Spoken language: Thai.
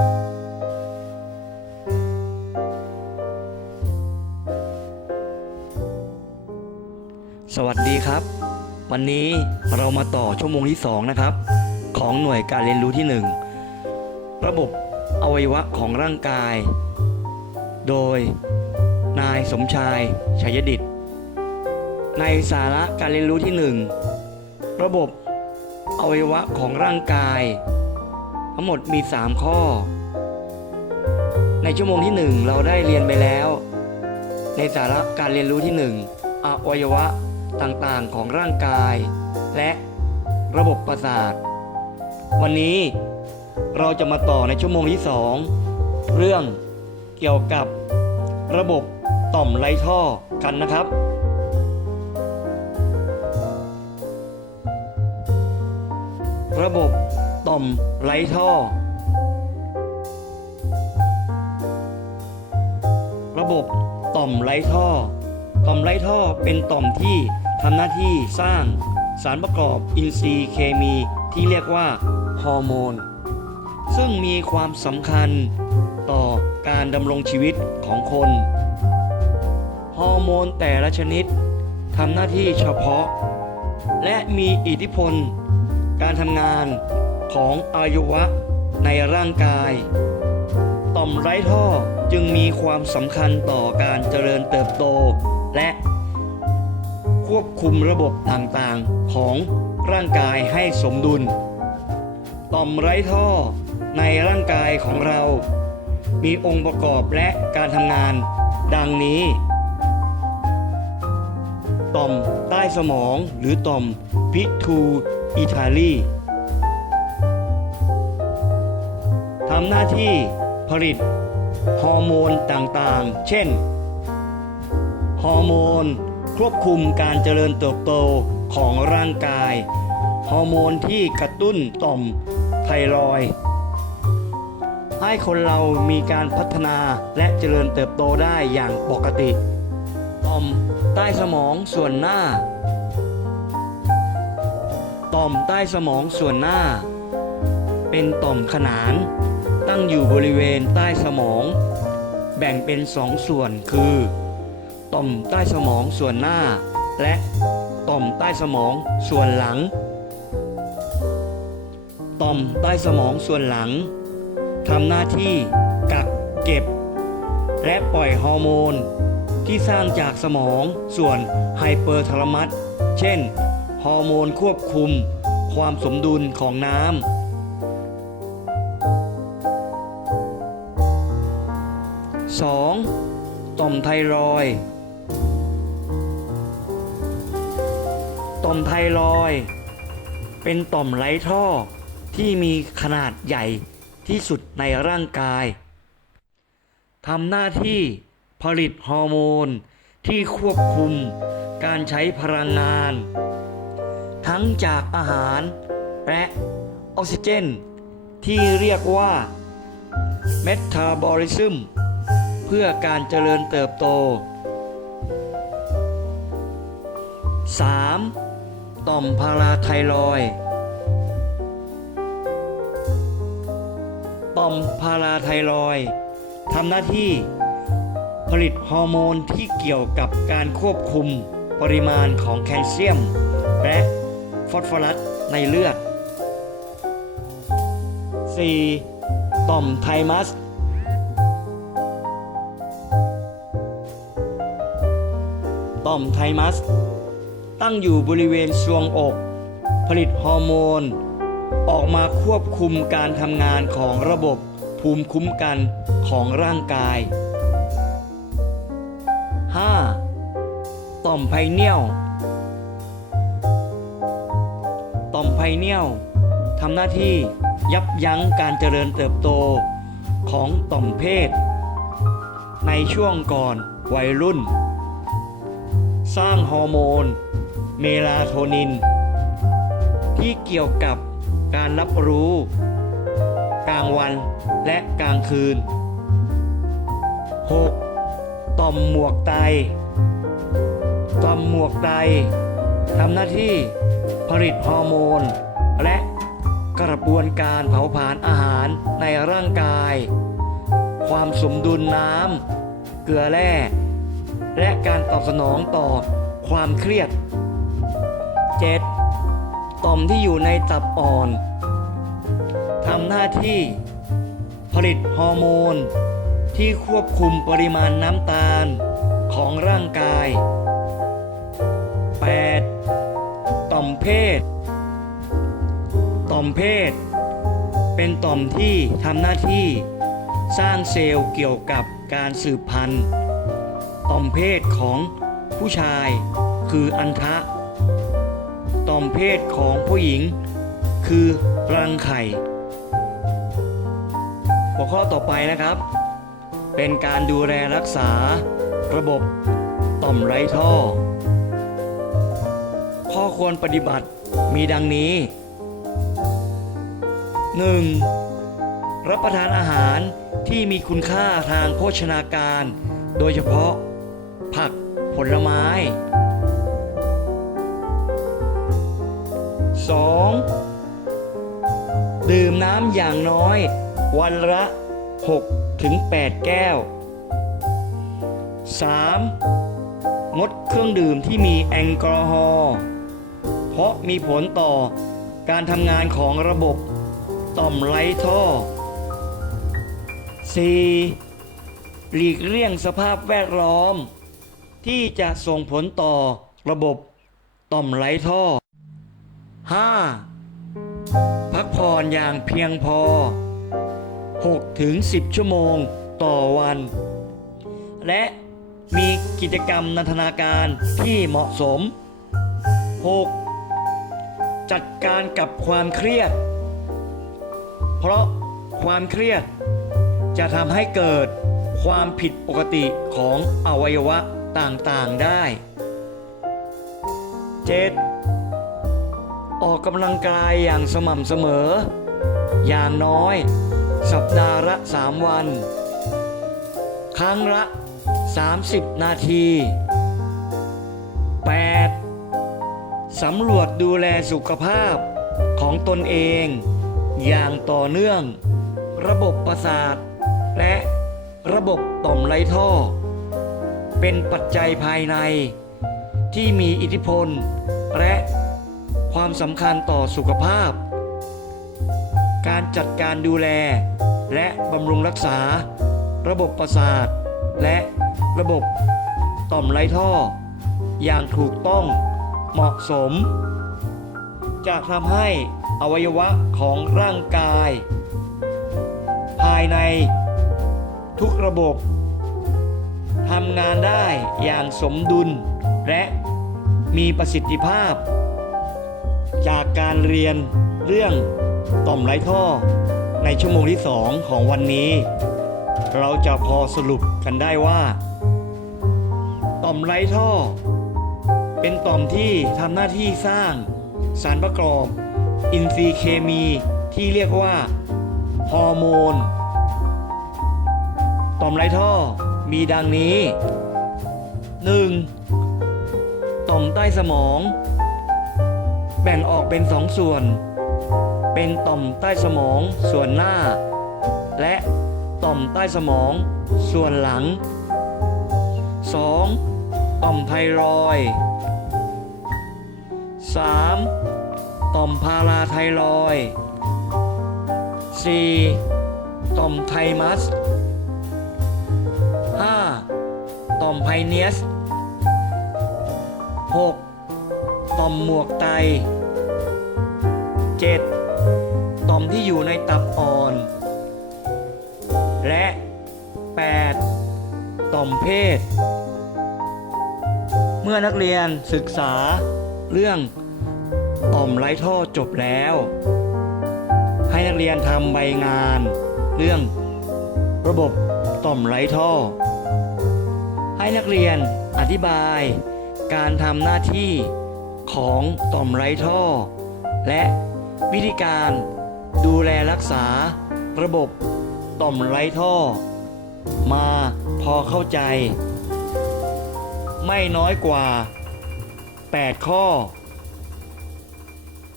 สวัสดีครับ วันนี้เรามาต่อชั่วโมงที่ 2 นะครับ ของหน่วยการเรียนรู้ที่ 1 ระบบอวัยวะของร่างกาย โดย นายสมชายชัยดิต ในสาระการเรียนรู้ที่ 1 ระบบอวัยวะของร่างกาย ทั้งหมดมี 3 ข้อ ในชั่วโมงที่ 1 เราได้เรียนไปแล้ว ในสาระการเรียนรู้ที่ 1 อวัยวะต่างๆของร่างกาย และระบบประสาท วันนี้เราจะมาต่อในชั่วโมงที่ 2 เรื่องเกี่ยวกับระบบต่อมไรท่อกันนะครับระบบ ต่อมไร้ท่อ ระบบต่อมไร้ท่อ ต่อมไร้ท่อเป็นต่อมที่ทำหน้าที่สร้างสารประกอบอินทรีย์เคมีที่เรียกว่าฮอร์โมน ซึ่งมีความสำคัญต่อการดำรงชีวิตของคน ฮอร์โมนแต่ละชนิดทำหน้าที่เฉพาะ และมีอิทธิพล การทำงาน ของอายุวะในร่างกาย ต่อมไร้ท่อจึงมีความสำคัญต่อการเจริญเติบโต และควบคุมระบบต่างๆของร่างกายให้สมดุล ต่อมไร้ท่อในร่างกายของเรา มีองค์ประกอบและการทำงานดังนี้ ต่อมใต้สมองหรือต่อมพิทูอิทาลี ทำหน้าที่ผลิตฮอร์โมนต่างๆ เช่น ฮอร์โมนควบคุมการเจริญเติบโตของร่างกาย ฮอร์โมนที่กระตุ้นต่อมไทรอยให้คนเรามีการพัฒนาและเจริญเติบโตได้อย่างปกติ ต่อมใต้สมองส่วนหน้า ต่อมใต้สมองส่วนหน้า เป็นต่อมขนาน ตั้งอยู่บริเวณใต้สมอง แบ่งเป็นสองส่วนคือ ต่อมใต้สมองส่วนหน้า และต่อมใต้สมองส่วนหลัง ต่อมใต้สมองส่วนหลังทำหน้าที่กักเก็บ และปล่อยฮอร์โมน ที่สร้างจากสมองส่วนไฮเปอร์ทาลามัสเช่น ฮอร์โมนควบคุมความสมดุลของน้ำ 2. ต่อมไทรอยต่อมไทรอยเป็นต่อมไร้ท่อที่มีขนาดใหญ่ที่สุดในร่างกายทำหน้าที่ผลิตฮอร์โมนที่ควบคุมการใช้พลังงาน ทั้งจากอาหารและออกซิเจน ที่เรียกว่าเมตาบอลิซึม เพื่อการเจริญเติบโต 3. ต่อมพาราไทรอยต่อมพาราไทรอยทำหน้าที่ผลิตฮอร์โมนที่เกี่ยวกับการควบคุมปริมาณของแคลเซียม และฟอสฟอรัสในเลือด 4. ต่อมไทมัส ต่อมไทมัส ตั้งอยู่บริเวณทรวงอก ผลิตฮอร์โมน ออกมาควบคุมการทำงานของระบบภูมิคุ้มกันของร่างกาย 5. ต่อมไพเนียลต่อมไพเนียลทำหน้าที่ยับยั้งการเจริญเติบโตของต่อมเพศ ในช่วงก่อนวัยรุ่น สร้างฮอร์โมน เมลาโทนิน ที่เกี่ยวกับการรับรู้ กลางวันและกลางคืน 6. ต่อมหมวกไต ต่อมหมวกไตทำหน้าที่ผลิตฮอร์โมน และกระบวนการเผาผลาญอาหารในร่างกาย ความสมดุลน้ำ เกลือแร่ และการตอบสนองต่อความเครียด 7. ต่อมที่อยู่ในตับอ่อนทำหน้าที่ผลิตฮอร์โมน ที่ควบคุมปริมาณน้ำตาลของร่างกาย 8. ต่อมเพศ ต่อมเพศ เป็นต่อมที่ทำหน้าที่สร้างเซลล์เกี่ยวกับการสืบพันธุ์ ต่อมเพศของผู้ชายคืออันทะ ต่อมเพศของผู้หญิง คือรังไข่ หัวข้อต่อไปนะครับ เป็นการดูแลรักษาระบบต่อมไร้ท่อ ข้อควรปฏิบัติมีดังนี้ 1. รับประทานอาหารที่มีคุณค่าทางโภชนาการ โดยเฉพาะ ผักผลไม้ 2. ดื่มน้ำอย่างน้อย วันละ 6 ถึง 8 แก้ว 3. งดเครื่องดื่มที่มีแอลกอฮอล์เพราะมีผลต่อการทำงานของระบบต่อมไร้ท่อ 4. หลีกเลี่ยงสภาพแวดล้อม ที่จะส่งผลต่อระบบต่อมไร้ท่อ 5. พักผ่อนอย่างเพียงพอ6ถึง10 ชั่วโมงต่อวัน และมีกิจกรรมนันทนาการที่เหมาะสม 6. จัดการกับความเครียด เพราะความเครียดจะทำให้เกิดความผิดปกติของอวัยวะ ต่างๆได้ 7. ออกกำลังกายอย่างสม่ำเสมอ อย่างน้อย สัปดาห์ละ 3 วัน ครั้งละ 30 นาที 8. สำรวจดูแลสุขภาพของตนเอง อย่างต่อเนื่อง ระบบประสาท และระบบต่อมไร้ท่อ เป็นปัจจัยภายใน ที่มีอิทธิพล และความสำคัญต่อสุขภาพ การจัดการดูแล และบำรุงรักษา ระบบประสาท และระบบต่อมไร้ท่อ อย่างถูกต้องเหมาะสม จะทำให้อวัยวะของร่างกาย ภายในทุกระบบ ทำงานได้อย่างสมดุล และมีประสิทธิภาพ จากการเรียนเรื่องต่อมไร้ท่อ ในชั่วโมงที่ 2 ของวันนี้ เราจะพอสรุปกันได้ว่า ต่อมไร้ท่อ เป็นต่อมที่ทำหน้าที่สร้างสารประกอบ อินทรีย์เคมีที่เรียกว่าฮอร์โมน ต่อมไร้ท่อ มีดังนี้ 1. ต่อมใต้สมอง แบ่งออกเป็นสองส่วน เป็นต่อมใต้สมองส่วนหน้า และต่อมใต้สมองส่วนหลัง 2. ต่อมไทรอย 3. ต่อมพาราไทรอย 4. ต่อมไทมัส ต่อมไพเนียส 6. ต่อมหมวกไต 7. ต่อมที่อยู่ในตับอ่อน และ 8. ต่อมเพศ เมื่อนักเรียนศึกษาเรื่องต่อมไร้ท่อจบแล้ว ให้นักเรียนทำใบงาน เรื่องระบบต่อมไร้ท่อ ให้นักเรียนอธิบาย การทำหน้าที่ของต่อมไร้ท่อ และวิธีการดูแลรักษาระบบต่อมไร้ท่อ มาพอเข้าใจ ไม่น้อยกว่า 8 ข้อ